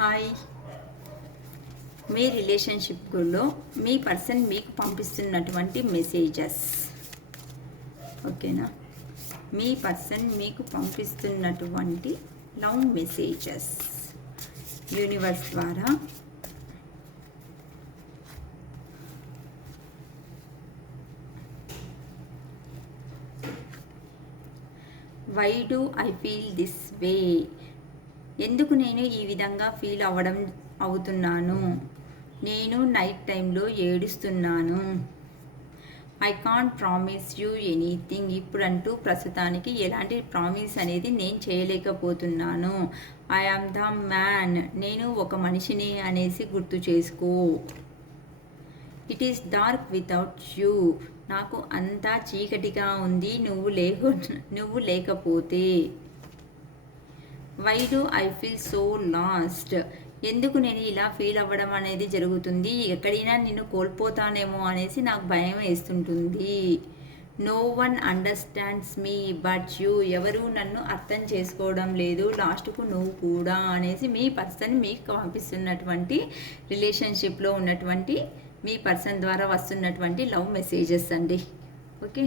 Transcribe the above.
Hi. మీ రిలేషన్షిప్లో మీ person మీకు పంపిస్తున్నటువంటి messages, ఓకేనా? మీ పర్సన్ మీకు పంపిస్తున్నటువంటి లవ్ మెసేజెస్ యూనివర్స్ ద్వారా why do I feel this way? ఎందుకు నేను ఈ విధంగా ఫీల్ అవుతున్నాను? నేను నైట్ టైంలో ఏడుస్తున్నాను. I can't promise you anything. ఇప్పుడంటూ ప్రస్తుతానికి ఎలాంటి ప్రామిస్ అనేది నేను చేయలేకపోతున్నాను. I am the man. నేను ఒక మనిషిని అనేసి గుర్తు చేసుకో. It is dark without you. నాకు అంతా చీకటిగా ఉంది నువ్వు లేకపోతే. Why do I feel so lost? ఎందుకు నేను ఇలా ఫీల్ అవ్వడం అనేది జరుగుతుంది? ఎక్కడైనా నిన్ను కోల్పోతానేమో అనేసి నాకు భయం వేస్తుంటుంది. No one understands me but you. ఎవరు నన్ను అర్థం చేసుకోవడం లేదు, లాస్ట్కు నువ్వు కూడా అనేసి మీ పర్సన్ మీకు పంపిస్తున్నటువంటి రిలేషన్షిప్లో ఉన్నటువంటి మీ పర్సన్ ద్వారా వస్తున్నటువంటి లవ్ మెసేజెస్ అండి. ఓకే.